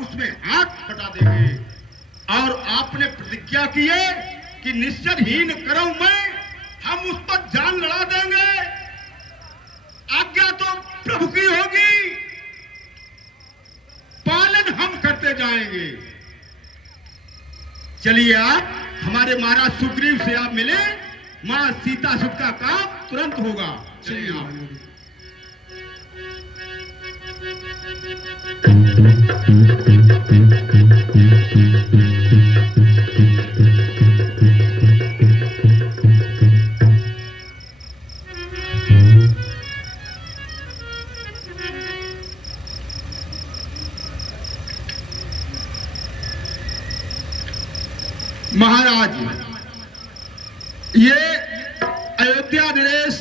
उसमें हाथ बटा देंगे। और आपने प्रतिज्ञा की है कि निश्चयहीन करूं मैं, हम उस पर जान लड़ा देंगे। आज्ञा तो प्रभु की होगी, पालन हम करते जाएंगे। चलिए आप हमारे महाराज सुग्रीव से आप मिले, मां सीता सुध का काम तुरंत होगा। चलिए आप। महाराज, ये अयोध्या नरेश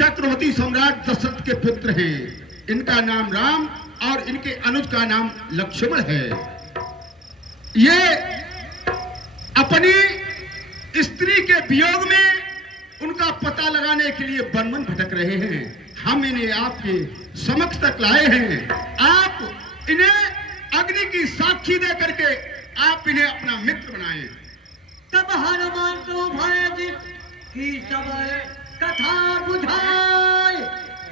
चक्रवर्ती सम्राट दशरथ के पुत्र हैं। इनका नाम राम और इनके अनुज का नाम लक्ष्मण है। ये अपनी स्त्री के वियोग में उनका पता लगाने के लिए वन वन भटक रहे हैं। हम इन्हें आपके समक्ष तक लाए हैं। आप इन्हें अग्नि की साक्षी दे करके आप इन्हें अपना मित्र बनाएं। तब हनुमान तो भय की सब कथा बुझाए,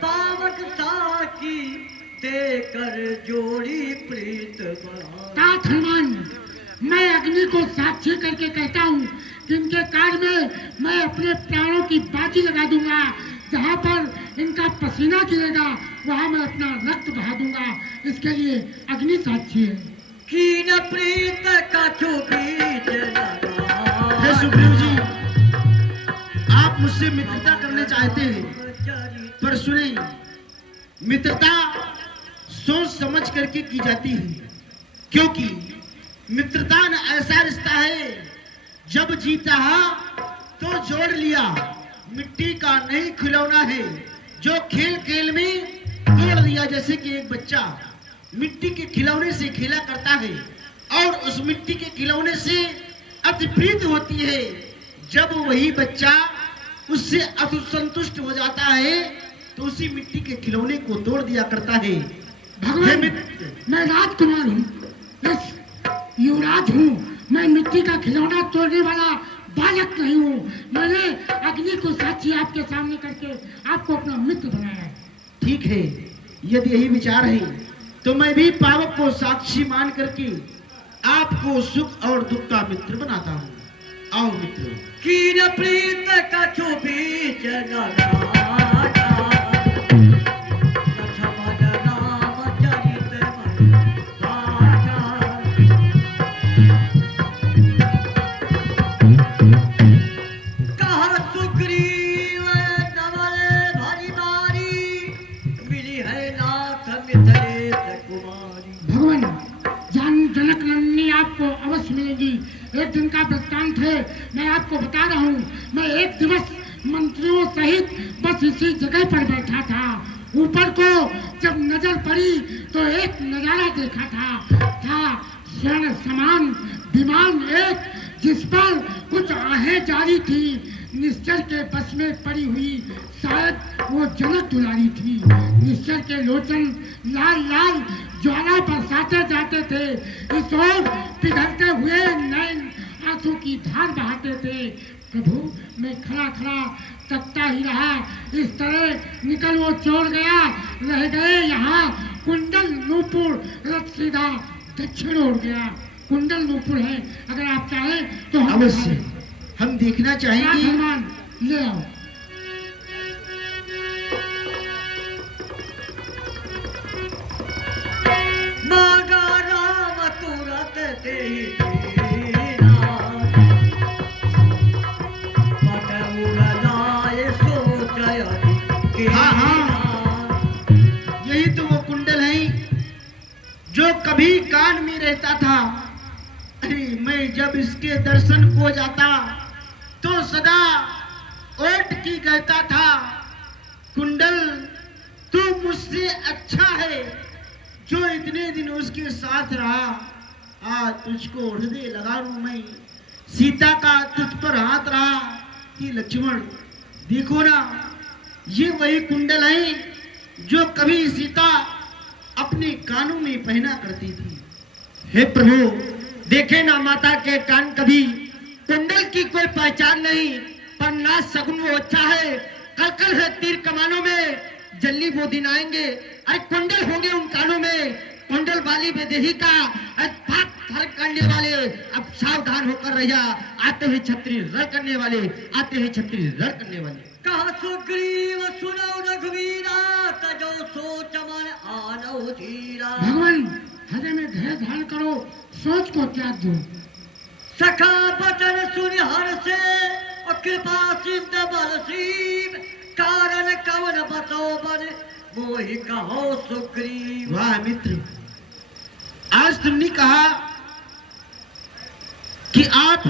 पावक साकी देकर जोड़ी प्रीत बढ़ाए। हनुमान, मैं अग्नि को साक्षी करके कहता हूँ कि इनके कार्य में मैं अपने प्राणों की बाजी लगा दूंगा। जहाँ पर इनका पसीना गिरेगा वहाँ मैं अपना रक्त बहा दूंगा। इसके लिए अग्नि साक्षी है। कीन प्रीत का बीच लगा। हे सुग्रीव जी, आप मुझसे मित्रता करने चाहते हैं, पर सुने, मित्रता सोच समझ करके की जाती है। क्योंकि मित्रता न ऐसा रिश्ता है, जब जीता तो जोड़ लिया। मिट्टी का नहीं खिलौना है जो खेल खेल में तोड़ दिया। जैसे कि एक बच्चा मिट्टी के खिलौने से खेला करता है और उस मिट्टी के खिलौने से अति प्रीत होती है। जब वही बच्चा उससे असंतुष्ट हो जाता है तो उसी मिट्टी के खिलौने को तोड़ दिया करता है। भगवान, मैं राजकुमार हूँ, युवराज हूँ। मैं मिट्टी का खिलौना तोड़ने वाला बालक नहीं हूँ। मैंने अग्नि को साक्षी आपके सामने करके आपको अपना मित्र बनाया है। ठीक है, यदि यही विचार है तो मैं भी पावक को साक्षी मान करके आपको सुख और दुख का मित्र बनाता हूँ। आओ मित्रों। कीन प्रीत का बीच लगा। एक दिन का वृत्तांत है, मैं आपको बता रहा हूँ। मैं एक दिवस मंत्रियों सहित बस इसी जगह पर बैठा था। ऊपर को जब नजर पड़ी तो एक नजारा देखा था स्वर्ण समान विमान एक, जिस पर कुछ आहें जारी थी। निश्चर के बस में पड़ी हुई शायद वो जनक दुलारी थी। निश्चर के लोचन लाल लाल ज्वाला बरसाते जाते थे। इस ओर पिघलते हुए नैन आंसू की धार बहाते थे। प्रभु, मैं खड़ा खड़ा तकता ही रहा। इस तरह निकल वो चोर गया। रह गए यहाँ कुंडल नूपुर, रथ सीधा दक्षिण ओर गया। कुंडल नूपुर है, अगर आप चाहें तो अवश्य हम देखना चाहेंगे। हनुमान, ले आओ। मागा राम तुरत दे यही तो वो कुंडल है जो कभी कान में रहता था। अरे मैं जब इसके दर्शन को जाता तो सदा ओट की कहता था, कुंडल तू मुझसे अच्छा है जो इतने दिन उसके साथ रहा। आज तुझको हृदय लगा लूं मैं, सीता का तुझ पर हाथ रहा। कि लक्ष्मण देखो ना, ये वही कुंडल है जो कभी सीता अपने अपने कानों में पहना करती थी। हे प्रभु, देखे ना माता के कान कभी, कुंडल की कोई पहचान नहीं, पर ना सगुन वो अच्छा है। कल कल है तीर कमानों में, जल्दी वो दिन आएंगे। अरे कुंडल होंगे उन कानों में, कुंडल वाली बेदेही का पाप फर्क करने वाले। अब सावधान होकर रहिया, आते हैं छत्री रड़ करने वाले, आते हैं छत्री रड़ करने वाले। कहा सुग्रीव सुनो रघुवीरा, तजो सोच मन आनौ धीरा। भगवान हृदय में धैर्य धारण करो, सोच को त्याग दो। सखा बचन सुन हर से, और कृपा सिद्ध बल सीव, कारण कवन बतो बन, मोहि कहो सुग्रीव। वाह मित्र, आज तुमने कहा कि आप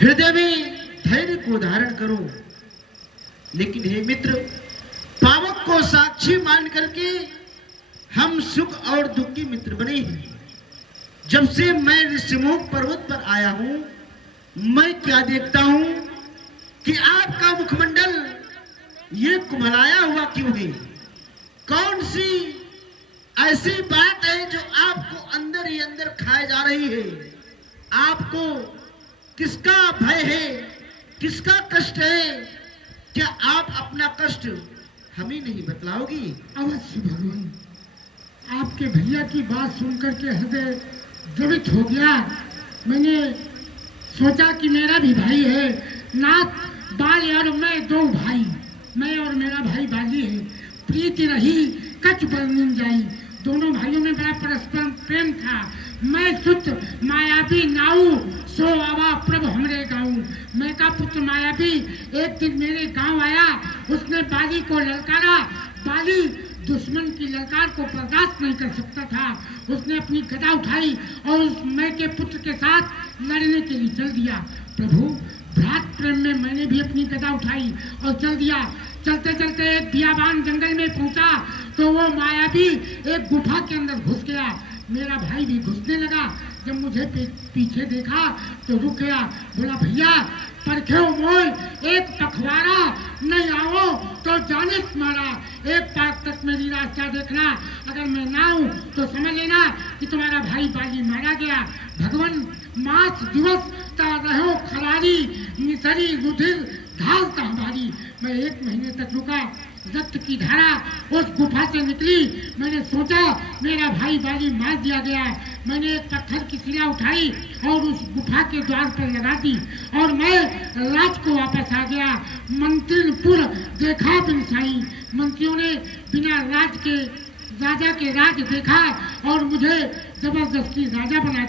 हृदय में धैर्य को धारण करो, लेकिन हे मित्र, पावक को साक्षी मान करके हम सुख और दुख के मित्र बने हैं। जब से मैं ऋषिमुख पर्वत पर आया हूं, मैं क्या देखता हूं कि आपका मुखमंडल ये कुम्हलाया हुआ क्यों है? कौन सी ऐसी बात है जो आपको अंदर ही अंदर खाए जा रही है? आपको किसका भय है, किसका कष्ट है? क्या आप अपना कष्ट हमें नहीं बतलाओगी? अवश्य भगवान, आपके भैया की बात सुनकर के हृदय द्रवित हो गया। मैंने सोचा कि मेरा भी भाई है, नाथ बाल और मैं दो भाई, मैं और मेरा भाई बाली है। प्रीति रही कच बरनिन जाई, दोनों भाइयों में बड़ा परस्पर प्रेम था। मैं सुत मायावी नाऊ, सो आवा प्रभ हमरे गाँव। मैं का पुत्र मायावी एक दिन मेरे गांव आया, उसने बाली को ललकारा। बाली दुश्मन की ललकार को बर्दाश्त नहीं कर सकता था। उसने अपनी गदा उठाई और उस मैं के पुत्र के साथ लड़ने के लिए चल दिया। प्रभु, भ्रात प्रेम में मैंने भी अपनी गदा उठाई और चल दिया। चलते चलते एक बियाबान जंगल में पहुंचा तो वो मायावी एक गुफा के अंदर घुस गया। मेरा भाई भी घुसने लगा। जब मुझे पीछे देखा तो रुक गया, बोला भैया परखे मोल, एक पखवाड़ा नहीं आओ तो जाने मारा। एक पाक तक मेरी रास्ता देखना, अगर मैं ना आऊं तो समझ लेना कि तुम्हारा भाई बाली मारा गया। भगवान मास दिवस ता रहो खरारी, निसरी रुधिर ढाल ता हमारी। मैं 1 महीने तक रुका, रक्त की धारा उस गुफा से निकली। मैंने सोचा मेरा भाई बाली मार दिया गया। मैंने एक पत्थर की शिला उठाई और उस गुफा के द्वार पर लगा दी और मैं राज को वापस आ गया। मंत्रिपुर देखा बिन साई, मंत्रियों ने बिना राजा के राज देखा और मुझे जबरदस्ती राजा बना दिया।